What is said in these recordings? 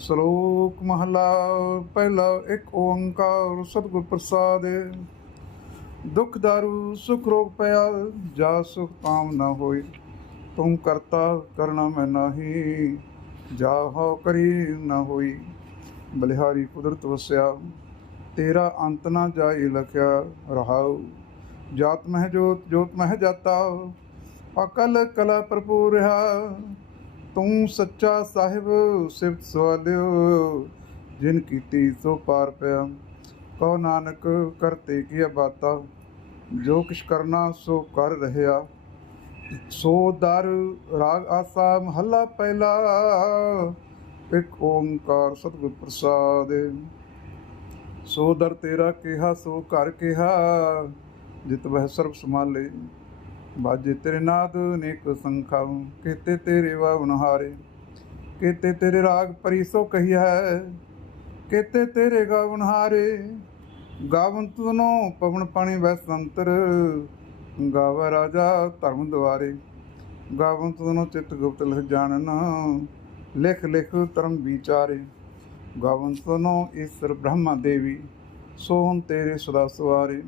ਸ਼ਲੋਕ ਮਹਲਾ, ਪਹਿਲਾ ਇੱਕ ਓੰਕਾਰ, ਸਤਿਗੁਰ ਪ੍ਰਸਾਦ ਦੁਖ ਦਾਰੂ, ਸੁਖ ਰੋਗ ਪਿਆ, ਜਾ ਸੁਖ ਕਾਮ ਨਾ ਹੋਈ ਤੂੰ ਕਰਤਾ, ਕਰਨਾ ਮੈਂ ਨਾਹੀ, ਜਾ ਹੋ ਕਰੀ ਨਾ ਹੋਈ। ਬਲਿਹਾਰੀ ਕੁਦਰਤ ਵਸਿਆ, ਤੇਰਾ ਅੰਤ ਨਾ ਜਾਈ ਲਖਿਆ ਰਹਾਉ। ਜਾਤ ਮਹਿ ਜੋਤ ਜੋਤ ਮਹਿ ਜਾਤਾ, ਅਕਲ ਕਲਾ ਭਰਪੂਰ ਰਹਾ। ਤੂੰ ਸੱਚਾ ਸਾਹਿਬ ਸਿਫਤ ਸਵਾਲਿਓ, ਜਿਨ ਕੀਤੀ ਸੋ ਪਾਰ ਪਿਆ। ਕਹੋ ਨਾਨਕ ਕਰਤੇ ਕੀ ਬਾਤਾ ਜੋ ਕਿਛ ਕਰਨਾ ਸੋ ਕਰ ਰਹਿਆ। ਸੋ ਦਰ ਰਾਗ ਆਸਾ ਮਹੱਲਾ ਪਹਿਲਾ, ਇੱਕ ਓੰਕਾਰ ਸਤਿਗੁਰ ਪ੍ਰਸਾਦ। ਸੋ ਦਰ ਤੇਰਾ ਕਿਹਾ, ਸੋ ਘਰ ਕਿਹਾ, ਜਿਤ ਵਹਿ ਸਰਬ ਸਮਾਲੇ ਬਾਜੇ ਤੇਰੇ ਨਾਦ ਨੇਕ ਸੰਖਾ, ਕੀਤੇ ਤੇਰੇ ਵਾਵਨਹਾਰੇ ਕੀਤੇ ਤੇਰੇ ਰਾਗ ਪਰੀਸੋ ਕਹੀ ਹੈ, ਕੀਤੇ ਤੇਰੇ ਗਾਵਨਹਾਰੇ ਗਾਵਨ ਤੁਨੋ ਪਵਨ ਪਾਣੀ ਵਸੰਤਰ ਗਾਵ ਰਾਜਾ ਧਰਮ ਦੁਆਰੇ। ਗਾਵਨ ਤੁਨੋ ਚਿਤ ਗੁਪਤ ਲਿਖ ਜਾਣਨ, ਲਿਖ ਲਿਖ ਧਰਮ ਵਿਚਾਰੇ। ਗਾਵਨ ਤੁਨੋ ਈਸ਼ਰ ਬ੍ਰਹਮਾ ਦੇਵੀ, ਸੋਹਣ ਤੇਰੇ ਸਦਾ ਸਵਾਰੇ।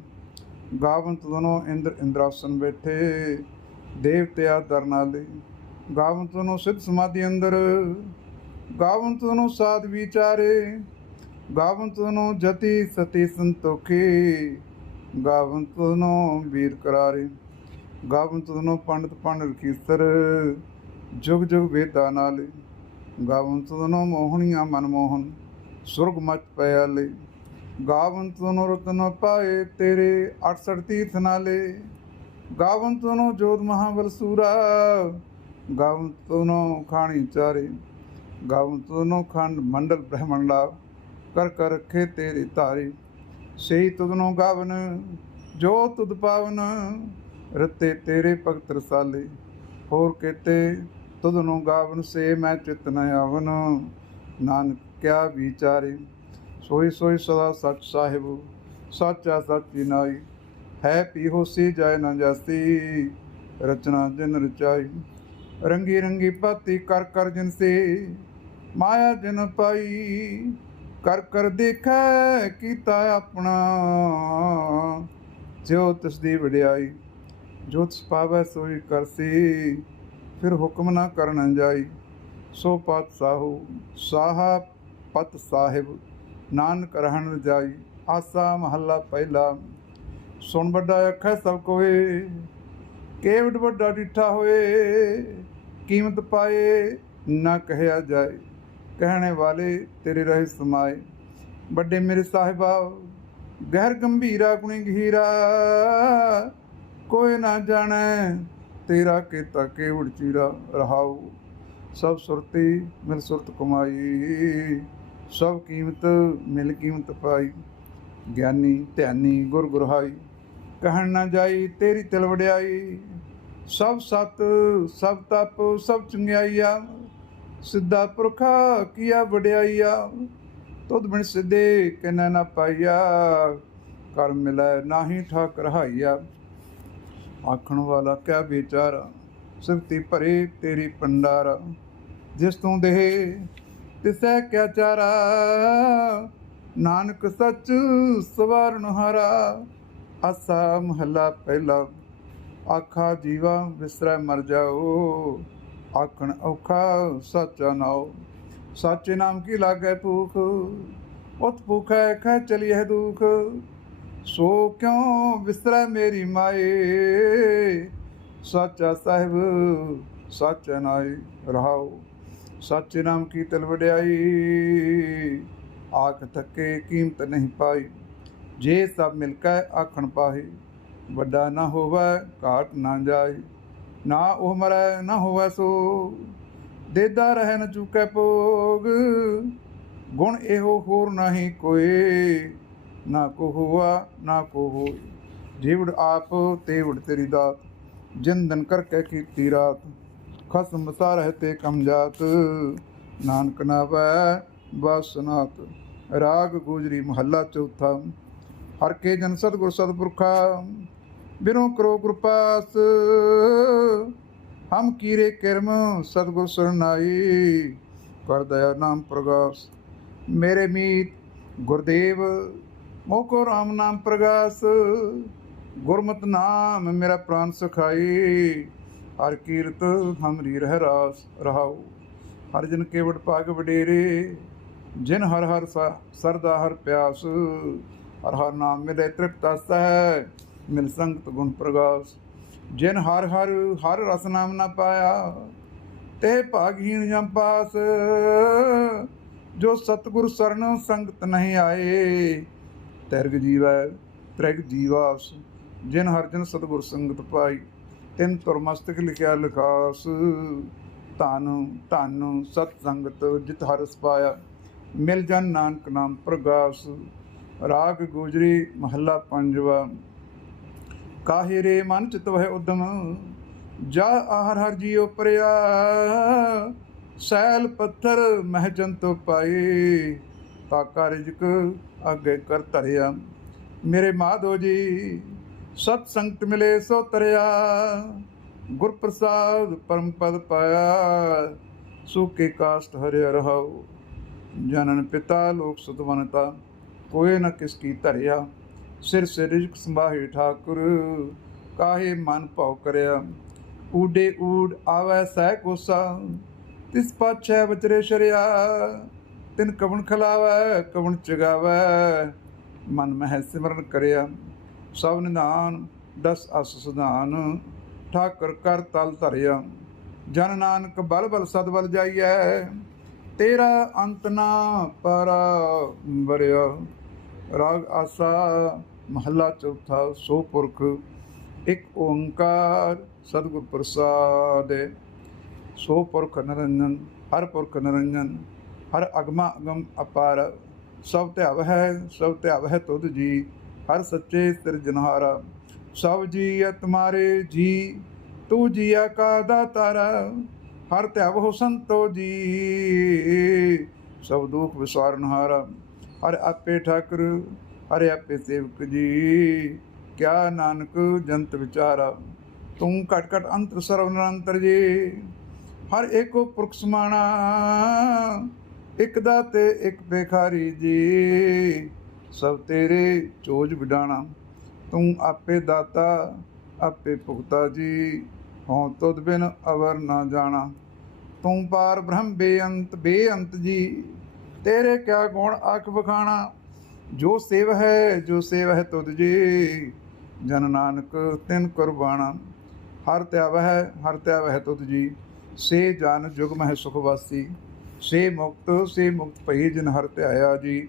ਗਾਵਨ ਤੁਨੋ ਇੰਦਰ ਇੰਦਰਾਸਨ ਬੈਠੇ ਦੇਵਤਿਆ ਦਰਨਾਲੇ ਗਾਵੰਤ ਨੂੰ ਸਿੱਧ ਸਮਾਧੀ ਅੰਦਰ, ਗਾਵੰਤ ਨੂੰ ਸਾਧ ਵਿਚਾਰੇ। ਗਾਵੰਤ ਨੂੰ ਜਤੀ ਸਤੀ ਸੰਤੋਖੀ। ਗਾਵੰਤ ਨੂੰ ਵੀਰ ਕਰਾਰੇ। ਗਾਵੰਤ ਤੁਨੋ ਪੰਡਤ ਪੰਡ ਰਖੀਸਰ ਜੁਗ ਜੁਗ ਵੇਦਾ ਨਾਲੇ। ਗਾਵਨ ਤੁਨੋ ਮੋਹਣੀਆਂ ਮਨਮੋਹਨ, ਸੁਰਗ ਮਚ ਪਿਆਲੇ। ਗਾਵਨ ਤੁਨੋ ਰਤਨ ਪਾਏ ਤੇਰੇ 68 ਤੀਰਥ ਨਾਲੇ। ਗਾਵਨ ਜੋਤ ਮਹਾਬਲ ਸੂਰਾ ਗਾਵਨ ਖਾਣੀ ਚਾਰੇ। ਗਾਵਨ ਖੰਡ ਮੰਡਲ ਬ੍ਰਹਮੰਡਾ ਕਰ ਕਰ ਰਖੇ ਤੇਰੀ ਧਾਰੀ ਸਹੀ ਤੁਧਨੋ ਗਾਵਨ, ਜੋ ਤੁਧ ਪਾਵਨ, ਰਤੇ ਤੇਰੇ ਭਗਤ ਰਸਾਲੇ। ਹੋਰ ਕੇਤੇ, ਤੁਧਨੋ ਗਾਵਨ ਸੇ ਮੈਂ ਚਿਤ ਨ ਆਵਨ, ਨਾਨਕ ਕਿਆ ਵਿਚਾਰੇ। ਸੋਈ ਸੋਈ ਸਦਾ ਸੱਚ ਸਾਹਿਬ, ਸੱਚਾ ਸੱਚੀ ਨਾਈ। ਹੈ ਪੀ ਹੋਸੀ ਜਾਏ ਨਾ ਜਾਸੀ ਰਚਨਾ ਜਿਨ ਰਚਾਈ। ਰੰਗੀ ਰੰਗੀ ਪਾਤੀ ਕਰ ਕਰ ਜਿਨ ਸੇ, ਮਾਇਆ ਜਿਨ ਪਾਈ। ਕਰ ਕਰ ਦੇਖੈ ਕੀਤਾ ਆਪਣਾ, ਜਿਉ ਤਿਸ ਦੀ ਵਡਿਆਈ। ਜੋ ਤਿਸ ਪਾਵੈ ਸੋਈ ਕਰਸੀ ਫਿਰ ਹੁਕਮ ਨਾ ਕਰਨ ਜਾਈ। ਸੋ ਪਤ ਸਾਹੂ ਸਾਹਾ ਪਤ ਸਾਹਿਬ। ਨਾਨਕ ਰਹਿਣ ਜਾਈ, ਆਸਾ ਮਹੱਲਾ ਪਹਿਲਾ। ਸੁਣ ਵੱਡਾ ਅੱਖੈ ਸਭ ਕੋਏ ਕੇਵਡ ਵੱਡਾ ਡਿਠਾ ਹੋਏ, ਕੀਮਤ ਪਾਏ ਨਾ ਕਹਿਆ ਜਾਏ। ਕਹਿਣੇ ਵਾਲੇ ਤੇਰੇ ਰਹੇ ਸਮਾਏ। ਵੱਡੇ ਮੇਰੇ ਸਾਹਿਬਾ, ਗਹਿਰ ਗੰਭੀਰਾ ਗੁਣੀ ਗਹੀਰਾ। ਕੋਈ ਨਾ ਜਾਣੈ ਤੇਰਾ ਕੀਤਾ ਕੇਵੜ ਚੀਰਾ ਰਹਾਉ। ਸਭ ਸੁਰਤੀ ਮਿਲ ਸੁਰਤ ਕਮਾਈ। ਸਭ ਕੀਮਤ, ਮਿਲ ਕੀਮਤ ਪਾਈ। ਗਿਆਨੀ, ਧਿਆਨੀ, ਗੁਰ ਗੁਰਹਾਈ, ਕਹਿਣ ਨਾ ਜਾਈ, ਤੇਰੀ ਤਿਲ ਵਡਿਆਈ। ਸਭ ਸਤ, ਸਭ ਤਪ, ਸਭ ਚੰਗਿਆਈਆ। ਸਿੱਧਾ ਪੁਰਖਾ ਕੀਆ ਵਡਿਆਈਆ। ਤੁਧ ਬਿਨ ਸਿੱਧੇ ਕਿਨੈ ਨਾ ਪਾਈਆ। ਕਰ ਮਿਲੈ ਨਾਹੀ ਠਾਕ ਰਹਾਈਆ ਆਖਣ ਵਾਲਾ ਕਿਆ ਵਿਚਾਰਾ। ਸਿਫਤੀ ਭਰੇ ਤੇਰੀ ਪੰਡਾਰਾ ਜਿਸ ਤੋਂ ਦੇਹ ਤਿਸੈ ਕਿਆ ਚਾਰਾ ਨਾਨਕ ਸੱਚ ਸਵਾਰਨ ਹਾਰਾ ਆਸਾ ਮਹੱਲਾ ਪਹਿਲਾ ਆਖਾ ਜੀਵਾ ਵਿਸਰੈ ਮਰ ਜਾਓ ਆਖਣ ਔਖਾ ਸੱਚਾ ਨਾਉ ਸਾਚੇ ਨਾਮ ਕੀ ਲਾਗੈ ਭੂਖ ਉਤ ਭੂਖੈ ਖੈ ਚਲੀਐ ਦੁਖ ਸੋ ਕਿਉ ਵਿਸਰੈ ਮੇਰੀ ਮਾਏ ਸਾਚਾ ਸਾਹਿਬ ਸਾਚਾ ਨਾਈ ਰਹਾਉ ਸਾਚੇ ਨਾਮ ਕੀ ਤਲ ਵਡਿਆਈ, ਆਖ ਥੱਕੇ ਕੀਮਤ ਨਹੀਂ ਪਾਈ। ਜੇ ਸਭ ਮਿਲ ਕੇ ਆਖਣ ਪਾਹੀ, ਵੱਡਾ ਨਾ ਹੋਵੇ ਘਾਟ ਨਾ ਜਾਏ ਨਾ ਉਹ ਮਰੈ, ਨਾ ਹੋਵੇ ਸੋ, ਦੇਦਾ ਰਹਿ ਨ ਚੁਕੈ ਭੋਗ। ਗੁਣ ਇਹੋ ਹੋਰ ਨਹੀਂ ਕੋਈ, ਨਾ ਕੋ ਹੁਆ, ਨਾ ਕੋ ਹੋਈ। ਜੀਵੜ ਆਪ, ਤੇਵੜ ਤੇਰੀ ਦਾਤ, ਜਿੰਦਨ ਕਰਕੇ ਕੀਤੀ ਰਾਤ। ਖਸਮ ਮਸਾ ਰਹਤੇ ਕਮ ਜਾਤ। ਨਾਨਕ ਨਾਵੈ ਬਸਨਾਤ ਰਾਗ ਗੁਜਰੀ ਮਹੱਲਾ ਚੌਥਾ। ਹਰ ਕੇ ਜਨ ਸਤਿਗੁਰ ਸਤਿਪੁਰਖਾ, ਬਿਨੋ ਕਰੋ ਕਿਰਪਾਸ। ਹਮ ਕੀਰੇ ਕਰਮ ਸਤਿਗੁਰ ਸਰਨਾਈ ਕਰ ਦਇਆ ਨਾਮ ਪ੍ਰਗਾਸ। ਮੇਰੇ ਮੀਤ ਗੁਰਦੇਵ ਮੋਕੋ ਰਾਮ ਨਾਮ ਪ੍ਰਗਾਸ। ਗੁਰਮਤਿ ਨਾਮ ਮੇਰਾ ਪ੍ਰਾਨ ਸੁਖਾਈ। ਹਰ ਕੀਰਤ ਹਮਰੀ ਰਹਿ ਰਾਸ ਰਹਾਉ, ਹਰ ਜਨ ਕੇਵਟ ਭਾਗ ਵਡੇਰੇ, ਜਿਨ ਹਰ ਹਰ ਸ- ਸਰਦਾ ਹਰ ਪਿਆਸ, ਹਰ ਹਰ ਨਾਮ ਮਿਲੇ ਤ੍ਰਿਪਤ ਹੈ ਮਿਲ ਸੰਗਤ ਗੁਣ ਪ੍ਰਗਾਸ। ਜਿਨ ਹਰ ਹਰ ਹਰ ਰਸ ਨਾਮ ਨਾ ਪਾਇਆ, ਤੇ ਭਾਗਹੀਣ ਜਮ ਪਾਸ। ਜੋ ਸਤਿਗੁਰ ਸਰਨ ਸੰਗਤ ਨਹੀਂ ਆਏ, ਤਿਰਗ ਜੀਵੈ, ਤ੍ਰਿਗ ਜੀਵਾਸ। ਜਿਨ ਹਰ ਜਨ ਸਤਿਗੁਰ ਸੰਗਤ ਪਾਈ ਤਿੰਨ ਤੁਰਮਸਤਕ ਲਿਖਿਆ ਲਿਖਾਸ, ਧਨ ਧਨ, ਸਤ ਸੰਗਤ ਜਿਤ ਹਰਸ ਪਾਇਆ ਮਿਲ ਜਨ ਨਾਨਕ ਨਾਮ ਪ੍ਰਗਾਸ, ਰਾਗ ਗੁਜਰੀ ਮਹੱਲਾ ਪੰਜਵਾ। ਕਾਹੇ ਰੇ ਮਨ ਚਿਤ ਵਹਿ ਉਦਮ, ਜਾ ਆਹਰ ਹਰ ਜੀਉ ਪਰਿਆ। ਸੈਲ ਪੱਥਰ ਮਹਿ ਜੰਤੋ ਪਾਈ ਤਾ ਰਿਜਕ ਅੱਗੇ ਕਰ ਧਰਿਆ। ਮੇਰੇ ਮਾਧੋ ਜੀ ਸਤ ਸੰਗਤ ਮਿਲੇ ਸੋ ਤਰਿਆ ਗੁਰ ਪ੍ਰਸਾਦ ਪਰਮ ਪਦ ਪਾਇਆ, ਸੁਕੇ ਕਾਸਟ ਹਰਿ ਰਹਾਉ। ਜਨਨ ਪਿਤਾ ਲੋਕ ਸੁਤਵਨਤਾ ਕੋਏ ਨ ਕਿਸ ਕੀ ਧਰਿਆ। ਸਿਰ ਸਿਰ ਸੰਭਾਹੀ ਠਾਕੁਰ, ਕਾਹੇ ਮਨ ਭਉ ਕਰਿਆ। ਊਡੇ ਊਡ ਆਵੈ ਸਹਿ ਕੋਸਾ, ਤਿਸ ਪਾਛੈ ਵਿਚਰੇ ਸ਼ਰਿਆ। ਤਿਨ ਕਵਣ ਖਲਾਵੈ, ਕਵਣ ਚਗਾਵੈ, ਮਨ ਮਹਿ ਸਿਮਰਨ ਕਰਿਆ। ਸਭ ਨਿਧਾਨ, ਦਸ ਅਸ ਸੁਧਾਨ, ਠਾਕਰ ਕਰ ਤਲ ਧਰਿਆ। ਜਨ ਨਾਨਕ ਬਲ ਬਲ ਸਦ ਬਲ ਜਾਈਐ, ਤੇਰਾ ਅੰਤ ਨਾ ਪਰਾ ਬਰਿਆ ਰਾਗ ਆਸਾ, ਮਹੱਲਾ ਚੌਥਾ, ਸੋ ਪੁਰਖ, ਇੱਕ ਓੰਕਾਰ ਸਤਿਗੁਰ ਪ੍ਰਸਾਦ। ਸੋ ਪੁਰਖ ਨਿਰੰਜਨ ਹਰ ਪੁਰਖ ਨਿਰੰਜਨ ਹਰ ਅਗਮਾ ਅਗਮ ਅਪਾਰ। ਸਭ ਧਿਆਵ ਹੈ ਸਭ ਧਿਆਵ ਹੈ ਤੁਧ ਜੀ। ਹਰ ਸੱਚੇ ਸਿਰਜਨਹਾਰਾ ਸਭ ਜੀ ਤੁਮਾਰੇ ਜੀ, ਤੂੰ ਜੀਆ ਕਾ ਦਾਤਾਰਾ ਹਰ ਧਿਆਵ ਹੋ ਸੰਤੋ ਜੀ, ਸਭ ਦੁਖ ਵਿਸਾਰਨਹਾਰਾ ਹਰ ਆਪੇ ਠਾਕੁਰ, ਹਰ ਆਪੇ ਸੇਵਕ ਜੀ, ਕਿਆ ਨਾਨਕ ਜੰਤ ਵਿਚਾਰਾ? ਤੂੰ ਘਟ ਘਟ ਅੰਤਰ ਸਰਵ ਨਿਰੰਤਰ ਜੀ, ਹਰ ਏਕੋ ਪੁਰਖ ਸਮਾਣਾ, ਇੱਕ ਦਾਤੇ, ਇਕ ਬੇਖਾਰੀ ਜੀ। ਸਭ ਤੇਰੇ ਚੋਜ ਵਿਡਾਣਾ। ਤੂੰ ਆਪੇ ਦਾਤਾ, ਆਪੇ ਭੁਗਤਾ ਜੀ। ਹਉ ਤੁਧ ਬਿਨ ਅਵਰ ਨਾ ਜਾਣਾ। ਤੂੰ ਪਾਰ ਬ੍ਰਹਮ ਬੇਅੰਤ ਬੇਅੰਤ ਜੀ। ਤੇਰੇ ਕਿਆ ਗੁਣ ਆਖ ਬਖਾਣਾ ਜੋ ਸੇਵ ਹੈ, ਜੋ ਸੇਵ ਹੈ ਤੁਧ ਜੀ। ਜਨ ਨਾਨਕ, ਤਿਨ ਕੁਰਬਾਨਾ ਹਰ ਧਿਆਵ ਹੈ, ਹਰ ਧਿਆਵ ਹੈ ਤੁਧ ਜੀ। ਸੇ ਜਨ ਜੁਗ ਮਹਿ ਸੁਖ ਵਾਸੀ। ਸੇ ਮੁਕਤ ਸੇ ਮੁਕਤ ਭਈ ਜਨ ਹਰ ਧਿਆਇਆ ਜੀ।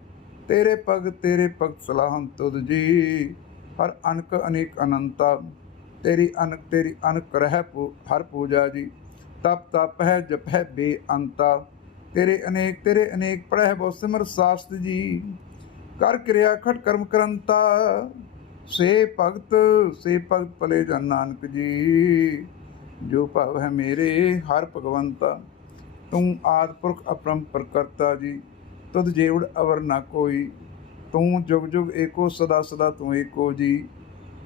ਤੇਰੇ ਭਗਤ ਤੇਰੇ ਭਗਤ ਸਲਾਹੰ ਤੁਧ ਜੀ। ਹਰ ਅਨਕ ਅਨੇਕ ਅਨੰਤਾ, ਤੇਰੀ ਅਨਕ ਤੇਰੀ ਅਨਕ ਰਹਿ ਪੂ, ਹਰ ਪੂਜਾ ਜੀ। ਤਪ ਤਪ ਹੈ, ਜਪ ਹੈ, ਬੇਅੰਤਾ। ਤੇਰੇ ਅਨੇਕ ਤੇਰੇ ਅਨੇਕ ਪੜ੍ਹੈ ਬਹੁ ਸਿਮਰ ਸਾਸਤ ਜੀ। ਕਰ ਕਿਰਿਆ ਖਟ ਕਰਮ ਕਰੰਤਾ। ਸੇ ਭਗਤ ਸੇ ਭਗਤ ਭਲੇ ਜਨ ਨਾਨਕ ਜੀ। ਜੋ ਭਵ ਹੈ ਮੇਰੇ, ਹਰ ਭਗਵੰਤਾ। ਤੂੰ ਆਦਿ ਪੁਰਖ ਅਪਰੰਪਰ ਕਰਤਾ ਜੀ। ਤੁਧ ਜੇਵੜ ਅਵਰ ਨਾ ਕੋਈ। ਤੂੰ ਜੁਗ ਜੁਗ ਏਕੋ ਸਦਾ ਸਦਾ ਤੂੰ ਏਕੋ ਜੀ।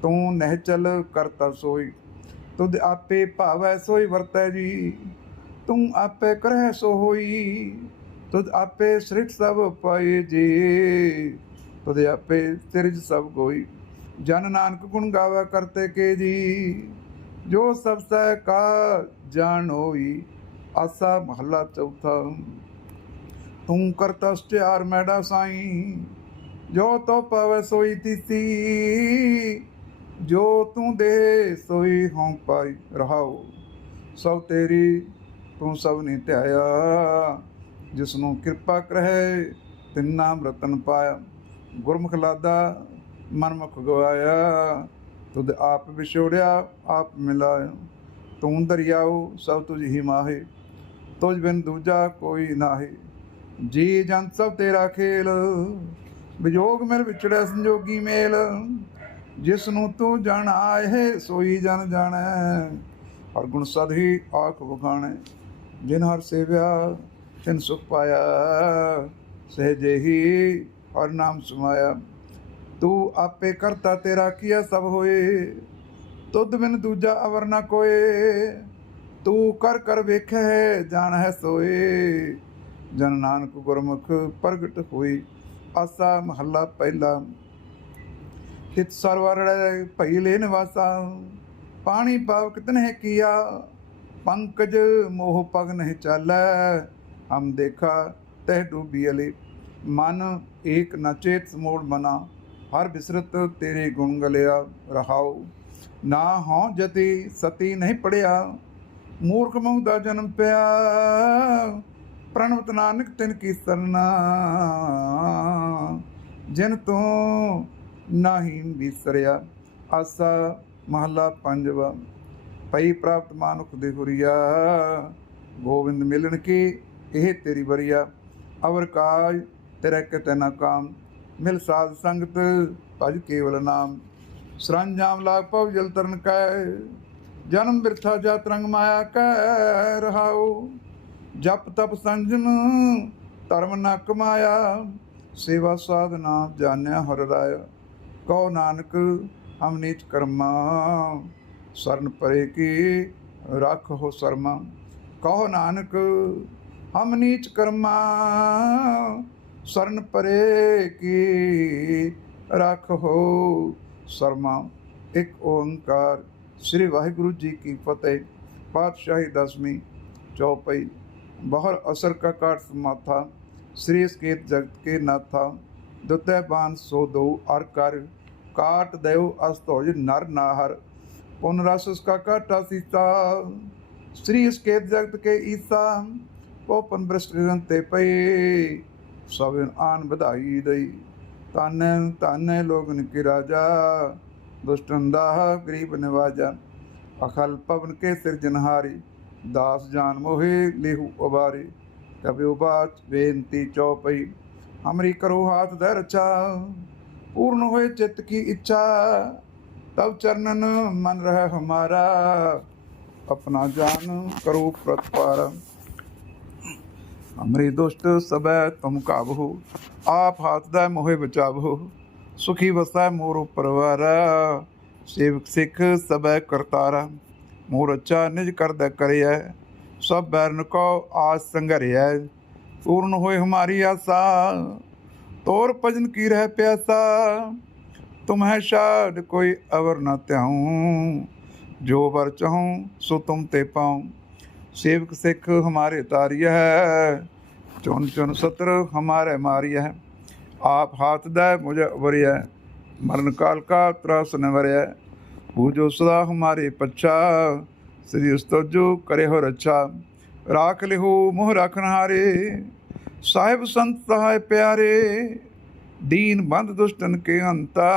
ਤੂੰ ਨਹਿ ਚਲ ਕਰਤਾ ਸੋਈ। ਤੁਧ ਆਪੇ ਭਾਵੈ ਸੋਈ ਵਰਤੈ ਜੀ। ਤੂੰ ਆਪੇ ਕਰਹਿ ਸੋ ਹੋਈ। ਤੁਧ ਆਪੇ ਸ੍ਰਿਟ ਸਭ ਪਾਏ ਜੀ। ਤੁਧ ਆਪੇ ਸਿਰਜ ਸਭ ਕੋਈ ਜਨ ਨਾਨਕ ਗੁਣ ਗਾਵਾ ਕਰਤੇ ਕੇ ਜੀ। ਜੋ ਸਭ ਸਹਿ ਕਾ ਜਾਣ ਆਸਾ ਮਹੱਲਾ ਚੌਥਾ। ਤੂੰ ਕਰਤਾ ਸਟਿਆਰ ਮੈਡਾ ਸਾਈ, ਜੋ ਤੋ ਪਵੈ ਸੋਈ ਤਿਸੀ, ਜੋ ਤੂੰ ਦੇ ਸੋਈ ਹਉ ਪਾਈ ਰਹਾਉ। ਸਭ ਤੇਰੀ ਤੂੰ ਸਭ ਨੇ ਧਿਆਇਆ ਜਿਸ ਨੂੰ ਕਿਰਪਾ ਕਰਹਿ, ਤਿਨ ਨਾਮ ਰਤਨ ਪਾਇਆ। ਗੁਰਮੁਖ ਲਾਦਾ ਮਨਮੁਖ ਗਵਾਇਆ, ਤੁਧ ਆਪ ਵਿਛੋੜਿਆ, ਆਪ ਮਿਲਾਇਆ। ਤੂੰ ਦਰਿਆਉ ਸਭ ਤੁਝ ਹੀ ਮਾਹੇ, ਤੁਝ ਬਿਨ ਦੂਜਾ ਕੋਈ ਨਾਹੀ। ਜੀ ਜਨ ਸਭ ਤੇਰਾ ਖੇਲ, ਵਿਜੋਗ ਮਿਲ ਵਿਛੜਿਆ ਸੰਜੋਗੀ ਮੇਲ। ਜਿਸ ਨੂੰ ਤੂੰ ਜਣ ਆਏ ਸੋਈ ਜਨ ਜਾਣੈ। ਹਰ ਗੁਣ ਸਦ ਹੀ ਆਖ ਵਖਾਣੈ, ਜਿਨ ਹਰ ਸੇਵਿਆ, ਤਿਨ ਸੁਖ ਪਾਇਆ। ਸਹਿਜੇ ਹੀ ਹਰ ਨਾਮ ਸਮਾਇਆ। ਤੂੰ ਆਪੇ ਕਰਤਾ ਤੇਰਾ ਕੀਆ ਸਭ ਹੋਏ। ਤੁਧ ਬਿਨ ਦੂਜਾ ਅਵਰ ਨਾ ਕੋਏ। ਤੂੰ ਕਰ ਕਰ ਵੇਖੈ, ਜਾਣ ਹੈ ਸੋਏ। ਜਨ ਨਾਨਕ ਗੁਰਮੁਖ ਪ੍ਰਗਟ ਹੋਈ। ਆਸਾ ਮਹੱਲਾ ਪਹਿਲਾ। ਹਿਤ ਸਰਵਰ ਭਈ ਲੈ ਨਿਵਾਸਾ। ਪਾਣੀ ਪਾਵ ਕਿਤਨੇ ਕੀਆ। ਪੰਕਜ ਮੋਹ ਪਗ ਨਹੀਂ ਚਾਲੈ। ਹਮ ਦੇਖਾ ਤਹਿ ਡੂਬੀ ਅਲੇ। ਮਨ ਏਕ ਨਚੇਤ ਮੋੜ ਮਨਾ। ਹਰ ਬਿਸਰਤ ਤੇਰੇ ਗੁਣ ਗਲਿਆ ਰਹਾਉ। ਨਾ ਹਉ ਜਤੀ ਸਤੀ ਨਹੀਂ ਪੜਿਆ। ਮੂਰਖ ਮੂਹ ਦਾ ਜਨਮ ਪਿਆ। ਪ੍ਰਣਵਤ ਨਾਨਕ ਤਿਨ ਕੀ ਸਰਨਾ ਜਿਨ ਤੂੰ ਨਹੀਂ ਵਿਸਰਿਆ, ਆਸਾ ਮਹਲਾ ਪੰਜਵਾ, ਪਈ ਪ੍ਰਾਪਤ ਮਾਨੁਖ ਦੇ ਹੁਰੀਆ। ਗੋਬਿੰਦ ਮਿਲਣ ਕੀ, ਇਹ ਤੇਰੀ ਬਰੀਆ ਅਵਰ ਕਾਜ ਤੇਰੇ ਕਿਤੇ ਨਾ ਕਾਮ, ਮਿਲ ਸਾਧ ਸੰਗਤ ਭਜ ਕੇਵਲ ਨਾਮ। ਸਰੰਜਾਮ ਲਾਗ ਪਵ ਜਲ ਤਰਨ ਕੈ, ਜਨਮ ਬਿਰਥਾ ਜਾ ਰੰਗ ਮਾਇਆ ਕੈ, ਰਹਾਉ। ਜਪ ਤਪ ਸੰਜਮ, ਧਰਮ ਨਾ ਕਮਾਇਆ ਸੇਵਾ ਸਾਧਨਾ ਜਾਣਿਆ ਹਰ ਰਾਇਆ ਕਉ ਨਾਨਕ ਹਮ ਨੀਚ ਕਰਮਾ, ਸਰਨ ਪਰੇ ਕੀ ਰੱਖ ਹੋ ਸਰਮਾ ਕਹੋ ਨਾਨਕ ਹਮ ਨੀਚ ਕਰਮਾ, ਸਰਨ ਪਰੇ ਕੀ ਰੱਖ ਹੋ ਸਰਮਾ। ਇੱਕ ਓੰਕਾਰ ਸ੍ਰੀ ਵਾਹਿਗੁਰੂ ਜੀ ਕੀ ਫਤਿਹ, ਪਾਤਸ਼ਾਹੀ ਦਸਵੀਂ ਚੌਪਈ। ਬਹੁਰ ਅਸਰ ਕਾ ਕਾਟ ਸਮਾਥਾ ਸ੍ਰੀ ਸਕੇਤ ਜਗਤ ਕੇ ਨਾਥਾ ਦੁਤੈ ਬਾਨ ਸੋ ਦੋ ਅਰ ਕਰ। ਕਾਟ ਦੇਉ ਅਸਤੋਜ ਨਰ ਨਾਹਰ। ਪੁਨ ਰਸਸ ਕਾ ਕਾਟਾ ਸੀਤਾ। ਸ੍ਰੀ ਸਕੇਤ ਜਗਤ ਕੇ ਈਸਾ। ਪੋਪਨ ਬ੍ਰਸ਼ਟਨ ਤੇ ਪਈ ਸਭਨ ਆਨ ਵਧਾਈ ਦਈ। ਤਨ ਤਨ ਲੋਗਨ ਕੀ ਰਾਜਾ। ਦੁਸ਼ਟਨ ਦਾ ਗਰੀਬ ਨਿਵਾਜਾ। ਅਖਲ ਪਵਨ ਕੇ ਸਿਰਜਨਹਾਰੀ ਦਾਸ ਜਾਨ ਮੋਹੇ ਲੇਹੂ ਉਬਾਰੀ ਕਬਿ ਬਾਤ ਬੇਨਤੀ ਚੌਪਈ, ਹਮਰੀ ਕਰੋ ਹਾਥ ਦੇ ਰਚਾ, ਪੂਰਨ ਹੋਏ ਚਿੱਤ ਕੀ ਇੱਛਾ ਤਬ ਚਰਨਨ ਮਨ ਰਹਿ ਹਮਾਰਾ, ਆਪਣਾ ਜਾਨ ਕਰੋ ਪ੍ਰਤਪਾਰ। ਹਮਰੀ ਦੁਸ਼ਟ ਸਬੈ ਤੁਮ ਕਾਬੂ ਆਪ ਹਾਥ ਦਾ ਮੋਹੇ ਬਚਾਵੋ, ਸੁਖੀ ਵਸੈ ਮੋਰ ਪਰਵਾਰਾ ਸੇਵਕ ਸਿੱਖ ਸਬੈ ਕਰਤਾਰਾ। ਮੂਰ ਅੱਛਾ ਨਿਜ ਕਰਦਾ ਕਰਿਆ ਸਭ ਬੈਰਨ ਕੋ ਆਸ ਸੰਘਰਿਆ ਪੂਰਨ ਹੋਏ ਹਮਾਰੀ ਆਸਾ, ਤੋਰ ਭਜਨ ਕੀ ਰਹਿ ਪਿਆਸਾ। ਤੁਮ ਹੈ ਸ਼ਾਦ ਕੋਈ ਅਵਰ ਨਾ ਧਿਆਉ, ਜੋ ਵਰ ਚਾਹੂੰ ਸੋ ਤੁਮ ਤੇ ਪਾਉ। ਸੇਵਕ ਸਿੱਖ ਹਮਾਰੇ ਤਾਰੀਆ ਹੈ ਚੁਨ ਚੁਨ ਸਤਰ ਹਮਾਰੇ ਮਾਰੀਆ ਹੈ ਆਪ ਹਾਥ ਦਾ ਮੁਝ ਵਰਿਆ ਮਰਨ ਕਾਲ ਕਾ ਤਰਸ ਨਵਰਿਆ पूजो सदा हमारे पच्छा श्री स्तोजो करे हो रच्छा राख लिहो मोह रखनहारे साहिब संत सहाय प्यारे दीन बंद दुष्टन के अंता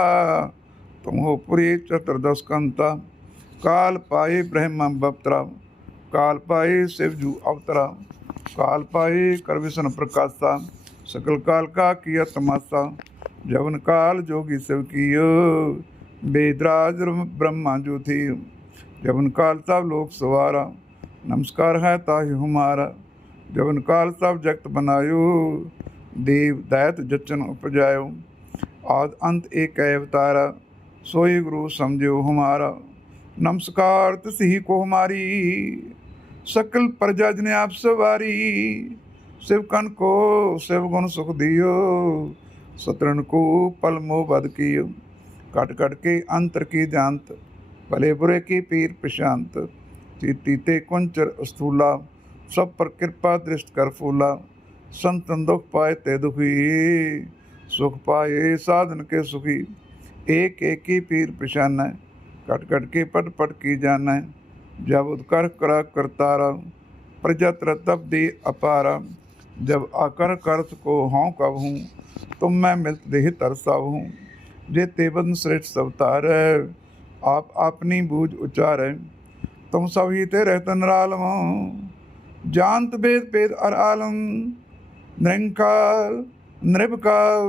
तुम हो पुरी चतुर्दश कंता काल पाए ब्रह्म बपतरा ਕਾਲ ਪਾਏ ਸਿਵ ਜੂ ਅਵਤਰਾ ਕਾਲ ਪਾਏ ਕਰ ਵਿਸ਼ਨ ਪ੍ਰਕਾਸ਼ਾ ਸਕਲ ਕਾਲ ਕਾ ਕੀਆ ਤਮਾਸਾ ਜਵਨ ਕਾਲ ਜੋਗੀ ਸਿਵ ਕੀਓ ਬੇਦਰਾਜ ਬ੍ਰਹਮਾ ਜੋ ਥੀ ਜਵਨ ਕਾਲ ਸਭ ਲੋਕ ਸਵਾਰਾ, ਨਮਸਕਾਰ ਹੈ ਤਾਹਿ ਹਮਾਰਾ ਜਵਨ ਕਾਲ ਸਭ ਜਗਤ ਬਨਾਇਓ, ਦੇਵ ਦੈਤ ਜਚਨ ਉਪਜਾਇਓ, ਆਦ ਅੰਤ ਏਕ ਅਵਤਾਰਾ, ਸੋਈ ਗੁਰੂ ਸਮਝਿਓ ਹਮਾਰਾ, ਨਮਸਕਾਰ ਤਸਹੀ ਕੋ ਹਮਾਰੀ ਸਕਲ ਪ੍ਰਜਾ ਜਨ ਆਪ ਸਵਾਰੀ, ਸਿਵ ਕਨ ਕੋ ਸਿਵ ਗੁਣ ਸੁਖ ਦਿਓ ਸਤਰਨ ਕੋ ਪਲ ਮੋ ਬਦ ਕੀਓ। कट कट के अंतर की जानत भले बुरे की पीर प्रशांत तीते कुंचर स्थूला सब पर कृपा दृष्ट कर फूला संतन दुख पाए ते दुखी सुख पाए साधन के सुखी एक एक ही पीर पिशाना कट कट के पट पट की जाना जब उदकर करा करतारा प्रजा तब दी अपारा जब आकर कर्त को हों कब हूँ तुम मैं मिलत दे तरसा हूँ जे तेबन श्रेष्ठ सवतार है आप अपनी बूझ उचार है तुम सब ही ते रहत नरालम जानत भेद पेद अर आलम ਨਿਰੰਕਾਰ ਨਿਰਭਕਾਰ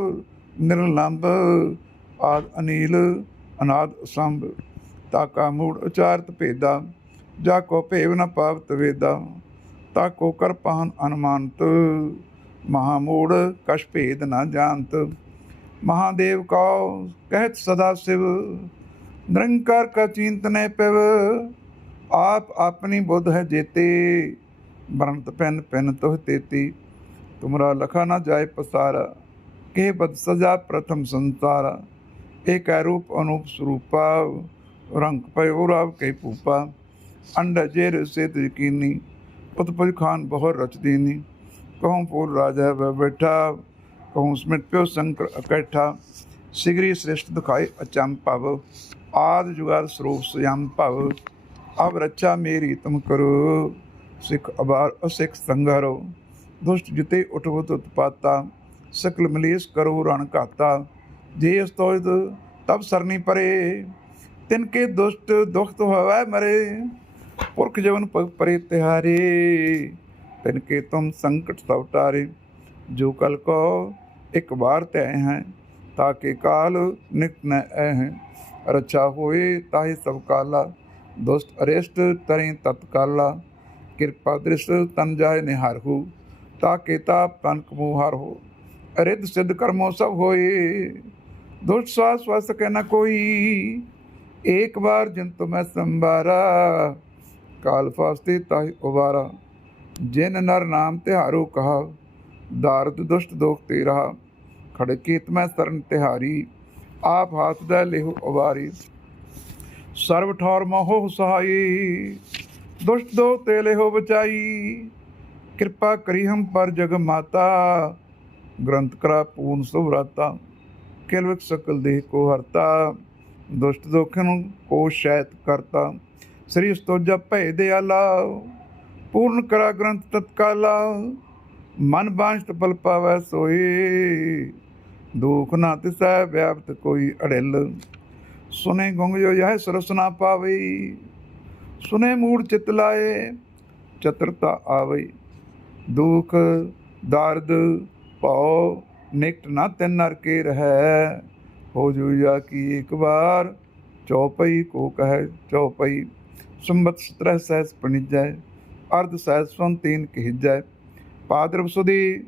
ਨਿਰਲੰਭ ਆਦ ਅਨੀਲ ਅਨਾਦ ਅਸੰਭ ਤਾਕਾ ਮੂੜ ਉਚਾਰਤ ਭੇਦਾ ਜਾ ਕੋ ਭੇਵ ਨ ਪਾਵਤ ਵੇਦਾ ਤਾਕੋ ਕਰ ਪਾਹਨ ਅਨਮਾਨਤ ਮਹਾਮੂੜ ਕਛ ਭੇਦ ਨ ਜਾਣਤ ਮਹਾਦੇਵ ਕਉ, ਕਹਿਤ ਸਦਾ ਸਿਵ, ਨਿਰੰਕਾਰ ਕਾ ਚਿੰਤਨੈ ਪਿਵ, ਆਪ ਆਪਣੀ ਬੁੱਧ ਹੈ ਜੇਤੇ ਬਰੰਤ ਪੈਨ ਪੈਨ ਤੋਹ ਤੇਤੀ, ਤੁਮਰਾ ਲਖਾ ਨਾ ਜਾਏ ਪਸਾਰਾ, ਕੇ ਬਦ ਸਜਾ ਪ੍ਰਥਮ ਸੰਸਾਰਾ ਏਕ ਰੂਪ ਅਨੂਪ ਸਰੂਪਾ, ਰੰਗ ਪਇ ਰਾਵ ਕੇ ਪੂਪਾ ਅੰਡ ਜੇਰ ਸੇ ਯਕੀਨੀ, ਉਤਪਜ ਖਾਨ ਬਹੁ ਰਚ ਦੀਨੀ, ਕਹੂੰ ਪੂਰ ਰਾਜਾ ਵ ਬੈਠਾ ਕਹੂੰ ਪਿਓ ਸੰਕਰ ਇਕੱਠਾ ਸਿਗਰੀ ਸ੍ਰਿਸ਼ਟ ਦੁਖਾਏ ਅਚੰਮ ਭਵ, ਆਦ ਜੁਗਾਦ ਸਰੂਪ ਸਯੰ ਭਵ, ਅਬ ਰੱਛਾ ਮੇਰੀ ਤੁਮ ਕਰੋ, ਸਿੱਖ ਅਬਾਰ ਅਸਿੱਖ ਸੰਗਰੋ ਦੁਸ਼ਟ ਜਿਤੇ ਉਠਵਤ ਉਤਪਾਤਾ, ਸਕਲ ਮਲੇਸ਼ ਕਰੋ ਰਣ ਘਾਤਾ, ਜੇ ਇਸ ਤਬ ਸਰਨੀ ਪਰੇ, ਤਿਨ ਕੇ ਦੁਸ਼ਟ ਦੁਖਤ ਹੋਵੈ ਮਰੇ, ਪੁਰਖ ਜਵਨ ਪਰੇ ਤਿਹਾਰੇ, ਤਿਨ ਕੇ ਤੁਮ ਸੰਕਟ ਸਭ ਟਾਰੇ ਜੋ ਕਲ ਕੋ ਇੱਕ ਵਾਰ ਤੈ ਹੈ ਤਾਕੇ ਕਾਲ ਨਿਤ ਨ ਐ ਹੈ। ਰੱਛਾ ਹੋਏ ਤਾਹੇ ਸਭ ਕਾਲਾ, ਦੁਸ਼ਟ ਅਰੇਸ਼ਟ ਤਰੇ ਤਤਕਾਲਾ ਕਿਰਪਾ ਦ੍ਰਿਸ਼ ਤਨ ਜਾਏ ਨਿਹਾਰਹੁ ਤਾਕੇ ਤਾਪ ਤਨਕ ਮੋਹਰ ਹੋ। ਅਰਿਧ ਸਿੱਧ ਕਰਮੋ ਸਭ ਹੋਏ, ਦੁਸ਼ਟ ਸਵਾਸ ਵਸ ਕੇ ਨ ਕੋਈ। ਏਕ ਵਾਰ ਜਿਨ ਤੁਮੈ ਸੰਭਾਰਾ, ਕਾਲ ਫਾਸਤੇ ਤਾਹੀ ਉਬਾਰਾ। ਜਿਨ ਨਰ ਨਾਮ ਤਿਹਾਰੋ ਕਹਾ ਦਾਰਦ ਦੁਸ਼ਟ ਦੋਖ ਤੇਰਾ ਰਹਾ ਖੜਕੀਤ ਮੈਂ ਸਰਨ ਤਿਹਾਰੀ, ਆਪ ਹਾਥ ਦਾ ਲਿਹੁ ਅਵਾਰੀ। ਸਰਬ ਠੌਰ ਮੋਹ ਸਹਾਈ, ਦੁਸ਼ਟ ਦੋ ਤੇ ਲਿਹੁ ਬਚਾਈ। ਕਿਰਪਾ ਕਰੀ ਹਮ ਪਰ ਜਗ ਮਾਤਾ, ਗ੍ਰੰਥ ਕਰਾ ਪੂਰਨ ਸੁਭਰਾਤਾ ਕਿਲਵਕ ਸਕਲ ਦੇਹ ਕੋ ਹਰਤਾ, ਦੁਸ਼ਟ ਦੋਖਨ ਨੂੰ ਕੋ ਸ਼ੈਤ ਕਰਤਾ। ਸ੍ਰੀ ਸਤੋਜਾ ਭੈ ਦੇ ਦਿਆਲਾ, ਪੂਰਨ ਕਰਾ ਗ੍ਰੰਥ ਤਤਕਾਲਾ। ਮਨ ਬਾਂਸ਼ਤ ਪਲ ਪਾਵੈ ਸੋਈ। ਦੁਖ ਨਾ ਤਿਸੈ ਵਿਆਪਤ ਕੋਈ ਅੜਿਲ। ਸੁਨੇ ਗੁੰਗ ਜੋ ਯਹ ਸਰਸ ਨਾ ਪਾਵਈ। ਸੁਨੇ ਮੂੜ ਚਿਤ ਲਾਏ, ਚਤਰਤਾ ਆਵਈ। ਦੁਖ, ਦਰਦ, ਭਉ, ਨਿਕਟ ਨਾ ਤਿਨ ਨਰ ਕੇ ਰਹੈ। ਹੋ ਜੂਆ ਕੀ ਇੱਕ ਵਾਰ, ਚੌਪਈ ਕੋ ਕਹੈ ਚੌਪਈ। ਸੰਬਤ ਸਤਰਹ ਸਹਿਸ ਪਣਿਜੈ, ਅਰਧ ਸਹਿਸ ਸਵੰ ਤੀਨ ਕਹਿਜੈ। ਪਾਦਰਵ ਸੁਦੀ,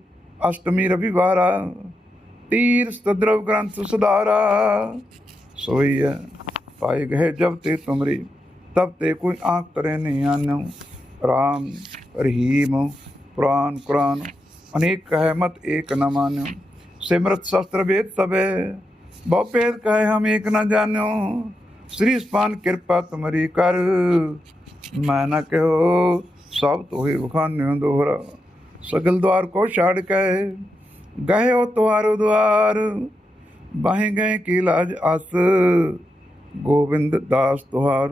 ਅਸ਼ਟਮੀ ਰਵਿਵਾਰਾ, ਤੀਰ ਸਤਦਰਵ ਗ੍ਰੰਥ ਸੁਧਾਰਾ। ਸੋਈਐ, ਪਾਏ ਗਏ ਜਬ ਤੇ ਤੁਮਰੀ, ਤਬ ਤੇ ਕੋਈ ਆਂਖ ਤਰੇ ਨਹੀਂ ਆਨਉ। ਰਾਮ ਰਹੀਮ, ਪੁਰਾਨ ਕੁਰਾਨ, ਅਨੇਕ ਕਹਿ ਮਤ ਏਕ ਨ ਮਾਨਿਓ ਸਿਮਰਤ ਸ਼ਸਤਰ ਵੇਦ ਤਬੇ, ਬਹੁ ਭੇਦ ਕਹੇ ਹਮ ਏਕ ਨ ਜਾਣਿਓ ਸ੍ਰੀ ਸਪਾਨ ਕਿਰਪਾ ਤੁਮਰੀ ਕਰ, ਮੈਂ ਨਾ ਕਹੋ, ਸਭ ਤੋਹੀ ਵਖਾਨਿਓ ਦੋਹਰਾ। ਸਗਲ ਦਵਾਰ ਕੋ ਛਾੜ ਕੇ ਗਏ ਹੋ ਤੁਹਾਰੋ ਦਵਾਰ ਬਾਹੇ ਗਏ ਕੀ ਲਾਜ ਅਸ। ਗੋਬਿੰਦ ਦਾਸ ਤੁਹਾਰ।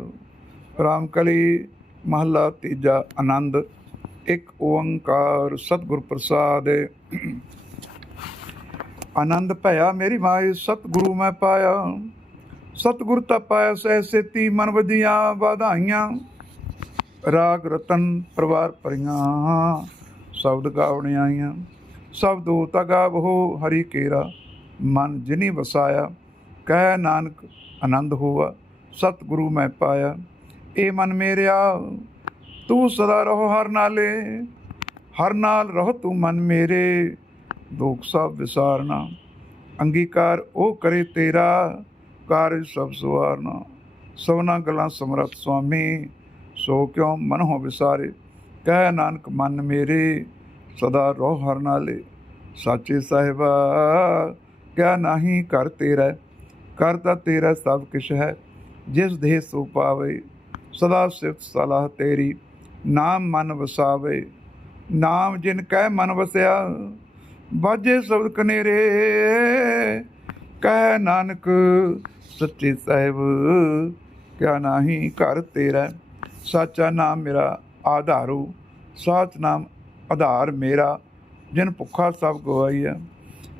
ਰਾਮ ਕਲੀ ਮਹੱਲਾ ਤੀਜਾ ਆਨੰਦ। ਇੱਕ ਓੰਕਾਰ ਸਤਿਗੁਰ ਪ੍ਰਸਾਦ। ਆਨੰਦ ਭਇਆ ਮੇਰੀ ਮਾਈ, ਸਤਿਗੁਰੂ ਮੈਂ ਪਾਇਆ। ਸਤਿਗੁਰ ਤਾਂ ਪਾਇਆ ਸਹਿ ਸੇਤੀ, ਮਨ ਵਧੀਆਂ ਵਧਾਈਆਂ। ਰਾਗ ਰਤਨ ਪਰਿਵਾਰ ਪਰੀਆਂ ਸ਼ਬਦ ਗਾਉਣੇ ਆਈਆਂ। ਸਬਦੋ ਤਗਾਵੋ ਹਰੀ ਕੇਰਾ। ਮਨ ਜਿਨੀ ਵਸਾਇਆ, ਕਹਿ ਨਾਨਕ ਆਨੰਦ ਹੋਵਾ ਸਤਿਗੁਰੂ ਮੈਂ ਪਾਇਆ। ਏ ਮਨ ਮੇਰਿਆ, ਤੂੰ ਸਦਾ ਰਹੋ ਹਰ ਨਾਲੇ। ਹਰ ਨਾਲ ਰਹੋ ਤੂੰ ਮਨ ਮੇਰੇ। ਦੁੱਖ ਸਭ ਵਿਸਾਰਨਾ। ਅੰਗੀਕਾਰ ਉਹ ਕਰੇ ਤੇਰਾ, ਕਾਰਜ ਸਭ ਸੁਆਰਨਾ ਸੋਨਾ ਗਲਾਂ ਸਮਰੱਥ ਸੁਆਮੀ, ਸੋ ਕਿਉ ਮਨ ਹੋ ਵਿਸਾਰੇ। ਕਹਿ ਨਾਨਕ, ਮਨ ਮੇਰੇ ਸਦਾ ਰੋਹ ਹਰ ਨਾਲੇ। ਸਾਚੇ ਸਾਹਿਬਾ ਕਿਆ ਨਹੀਂ ਕਰ ਤੇਰਾ ਕਰ ਤਾਂ ਤੇਰਾ ਸਭ ਕਿਛ ਹੈ। ਜਿਸ ਦੇਹ ਸੋ ਪਾਵੇ, ਸਦਾ ਸਿਫਤ ਸਲਾਹ ਤੇਰੀ। ਨਾਮ ਮਨ ਵਸਾਵੇ, ਨਾਮ ਜਿਨ ਕਹਿ ਮਨ ਵਸਿਆ ਬਾਜੇ ਸ਼ਬਦ ਕਨੇਰੇ। ਕਹਿ ਨਾਨਕ, ਸੱਚੇ ਸਾਹਿਬ ਕਿਆ ਨਹੀਂ ਘਰ ਤੇਰਾ ਸਾਚਾ ਨਾਮ ਮੇਰਾ ਆਧਾਰੂ, ਸਾਚ ਨਾਮ ਆਧਾਰ ਮੇਰਾ, ਜਿਨ ਭੁੱਖਾ ਸਭ ਗਵਾਈਆ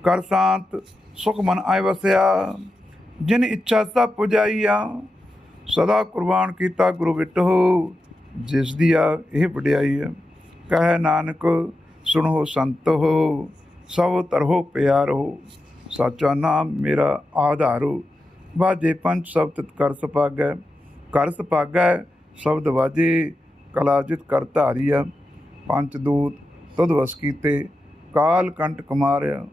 ਕਰ ਸ਼ਾਂਤ, ਸੁਖ ਮਨ ਆਇ ਵਸਿਆ। ਜਿਨ ਇੱਛਾ ਸਭ ਪੁਜਾਈਆ। ਸਦਾ ਕੁਰਬਾਨ ਕੀਤਾ ਗੁਰੂ ਵਿਟੋ, ਜਿਸ ਦੀ ਆ ਇਹ ਵਡਿਆਈ ਹੈ ਕਹੈ ਨਾਨਕ, ਸੁਣੋ ਸੰਤੋ, ਸਭ ਤਰਹੁ ਪਿਆਰੋ। ਸਾਚਾ ਨਾਮ ਮੇਰਾ ਆਧਾਰੋ। ਵਾਜੇ ਪੰਜ ਸ਼ਬਦ ਕਰ ਸਪਾਗੈ। ਕਰ ਸਪਾਗੈ, ਸ਼ਬਦ ਵਾਜੇ। ਕਲਾਜਿਤ ਕਰ ਧਾਰੀਆ ਪੰਚ ਦੂਤ ਤੁਧ ਵਸ ਕੀਤੇ। ਕਾਲ ਕੰਟ ਕੁਮਾਰਿਆ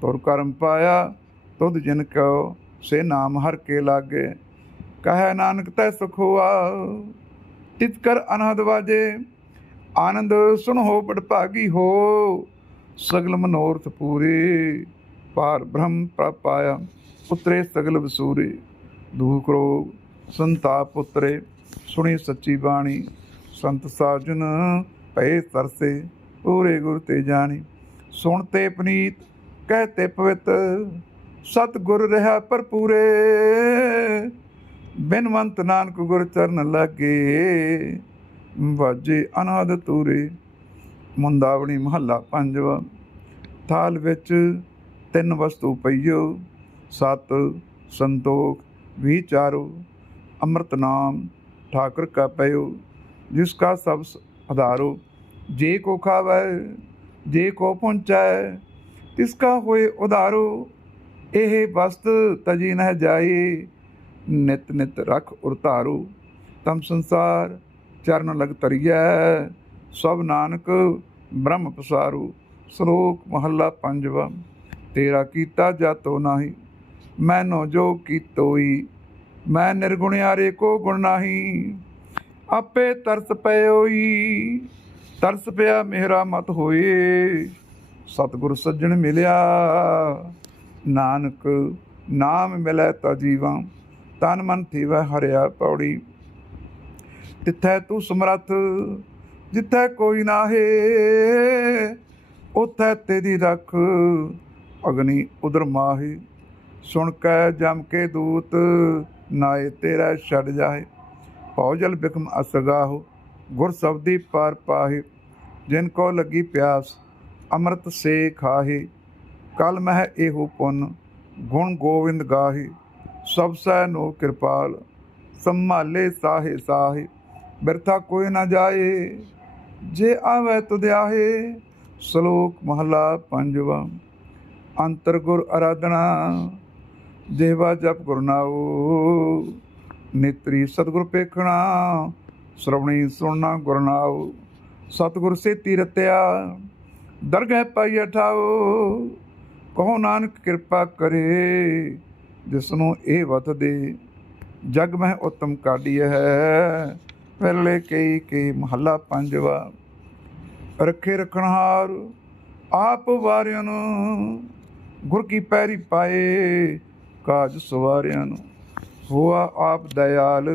ਤੁਰ ਕਰਮ ਪਾਇਆ। ਤੁਧ ਜਿਨ ਕਉ, ਸੇ ਨਾਮ ਹਰ ਕੇ ਲਾਗੇ। ਕਹੈ ਨਾਨਕ, ਤੈ ਸੁਖ ਹੋਆ। ਤਿਤ ਕਰ ਅਨਹਦ ਵਾਜੇ। ਆਨੰਦ ਸੁਣ ਹੋ ਬੜ ਭਾਗੀ ਹੋ। ਸਗਲ ਮਨੋਰਥ ਪੂਰੇ। ਪਾਰ ਬ੍ਰਹਮ ਪ੍ਰਪਾਇਆ ਉਤਰੇ ਸਗਲ ਵਸੂਰੇ। ਦੁਖ ਰੋਗ ਸੰਤਾਪ ਉਤਰੇ। ਸੁਣੀ ਸੱਚੀ ਬਾਣੀ। ਸੰਤ ਸਾਜਨ ਭਏ ਤਰਸੇ, ਪੂਰੇ ਗੁਰ ਤੇ ਜਾਣੀ। ਸੁਣ ਤੇ ਪਨੀਤ, ਕਹਿ ਤੇ ਪਵਿੱਤ ਸਤ ਗੁਰ ਰਹਾ ਭਰਪੂਰੇ। ਬਿਨਵੰਤ ਨਾਨਕ ਗੁਰ ਚਰਨ ਲਾਗੇ, ਵਾਜੇ ਅਨਾਦ ਤੂਰੇ। ਮੁੰਦਾਵਣੀ ਮਹੱਲਾ ਪੰਜਵਾ, ਥਾਲ ਵਿੱਚ ਤਿੰਨ ਵਸਤੂ ਪਈਓ। ਸਤ ਸੰਤੋਖ ਵਿਚਾਰੋ ਅੰਮ੍ਰਿਤ ਨਾਮ, ਠਾਕੁਰ ਕਾ ਪਇਓ। ਜਿਸ ਕਾ ਸਭ ਆਧਾਰੋ ਜੇ ਕੋ ਖਾਵੈ ਜੇ ਕੋ ਪਹੁੰਚੈ ਤਿਸ ਕਾ ਹੋਏ ਉਧਾਰੋ ਇਹ ਵਸਤ ਤਜੀ ਨਹਿ ਜਾਏ ਨਿਤ ਨਿਤ ਰਖ ਉਰਤਾਰੂ ਤਮ ਸੰਸਾਰ ਚਰਨ ਲਗ ਤਰੀਐ ਸਭ ਨਾਨਕ ਬ੍ਰਹਮ ਪਸਾਰੂ ਸ਼ਲੋਕ ਮਹੱਲਾ ਪੰਜਵਾ ਤੇਰਾ ਕੀਤਾ ਜਾਤੋ ਨਾਹੀ ਮੈਨੋ ਜੋ ਕੀਤੋਈ ਮੈਂ ਨਿਰਗੁਣਿਆਰੇ ਕੋ ਗੁਣ ਨਾਹੀ ਆਪੇ ਤਰਸ ਪਇਓਈ ਤਰਸ ਪਿਆ ਮੇਰਾ ਮਤ ਹੋਏ। ਸਤਿਗੁਰ ਸੱਜਣ ਮਿਲਿਆ, ਨਾਨਕ ਨਾਮ ਮਿਲੈ ਤਾ ਜੀਵਾਂ, ਤਨ ਮਨ ਥੀਵੈ ਹਰਿਆ ਪੌੜੀ। ਤਿੱਥੈ ਤੂੰ ਸਮਰੱਥ, ਜਿੱਥੈ ਕੋਈ ਨਾਹੇ ਉਥੈ ਤੇਰੀ ਰੱਖ, ਅਗਨੀ ਉਦਰ ਮਾਹੀ। ਸੁਣ ਕੈ ਜਮ ਕੇ ਦੂਤ, ਨਾਏ ਤੇਰਾ ਛੱਡ ਜਾਏ ਭਉ ਜਲ ਬਿਕਮ ਅਸਗਾਹੋ, ਗੁਰ ਸਬਦੀ ਪਾਰ ਪਾਹੇ, ਜਿਨ ਕੋ ਲੱਗੀ ਪਿਆਸ, ਅੰਮ੍ਰਿਤ ਸੇ ਖਾਹੇ, ਕਲ ਮਹਿ ਇਹੋ ਪੁੰਨ, ਗੁਣ ਗੋਵਿੰਦ ਗਾਹੇ, ਸਭ ਸੈ ਨੋ ਕਿਰਪਾਲ, ਸੰਭਾਲੇ ਸਾਹੇ ਸਾਹੇ, ਬਿਰਥਾ ਕੋਈ ਨਾ ਜਾਏ, ਜੇ ਆਵੇ ਤੁਧ ਆਹੇ, ਸ਼ਲੋਕ ਮਹਲਾ ਪੰਜਵਾ, ਅੰਤਰ ਗੁਰ ਅਰਾਧਨਾ, ਦੇਵਾ ਜਪ ਗੁਰਨਾਉ ਨੇਤਰੀ ਸਤਿਗੁਰ ਪੇਖਣਾ ਸ਼ਰਵਣੀ ਸੁਣਨਾ ਗੁਰਨਾਉ ਸਤਿਗੁਰ ਸੇਤੀ ਰਤਿਆ, ਦਰਗਹਿ ਪਾਈ ਠਾਓ ਕਹੋ ਨਾਨਕ ਕਿਰਪਾ ਕਰੇ ਜਿਸ ਨੂੰ ਇਹ ਵਤ ਦੇ ਜਗ ਮਹਿ ਉਤਮ ਕਾਢੀ ਹੈ, ਪਹਿਲੇ ਕਈ ਕੇ ਮਹੱਲਾ ਪੰਜਵਾ, ਰੱਖੇ ਰਖਣਹਾਰ, ਆਪ ਵਾਰਿਆਂ ਨੂੰ, ਗੁਰ ਕੀ ਪੈਰੀ ਪਾਏ, ਕਾਜ ਸਵਾਰਿਆਂ ਨੂੰ। ਹੋਆ ਆਪ ਦਇਆਲ,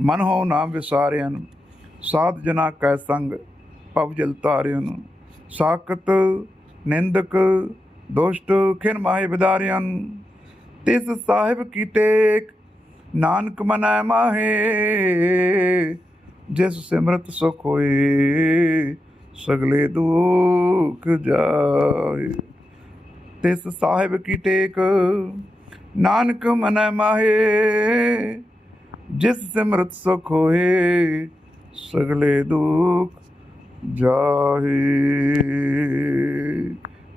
ਮਨ ਹੋ ਨਾਮ ਵਿਸਾਰਿਆਂ ਸਾਧ ਜਨਾ ਕੈ ਸੰਗ, ਭਵ ਜਲ ਤਾਰਿਆਂ ਨੂੰ ਸਾਖਤ, ਨਿੰਦਕ, ਦੁਸ਼ਟ ਖਿਨ ਮਾਹੇ ਵਿਦਾਰਿਆਂ ਤਿਸ ਸਾਹਿਬ ਕੀ ਟੇਕ ਨਾਨਕ ਮਨੈ ਮਾਹੇ, ਜਿਸ ਸਿਮਰਤ ਸੁਖ ਹੋਏ, ਸਗਲੇ ਦੁਖ ਜਾਏ। ਤਿਸ ਸਾਹਿਬ ਕੀ ਟੇਕ ਨਾਨਕ ਮਨੈ ਮਾਹੇ ਜਿਸ ਸਿਮਰਤ ਸੁਖ ਹੋਏ ਸਗਲੇ ਦੁਖ ਜਾਹੇ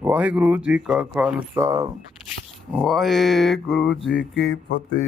ਵਾਹਿਗੁਰੂ ਜੀ ਕਾ ਖਾਲਸਾ ਵਾਹਿਗੁਰੂ ਜੀ ਕੀ ਫਤਿਹ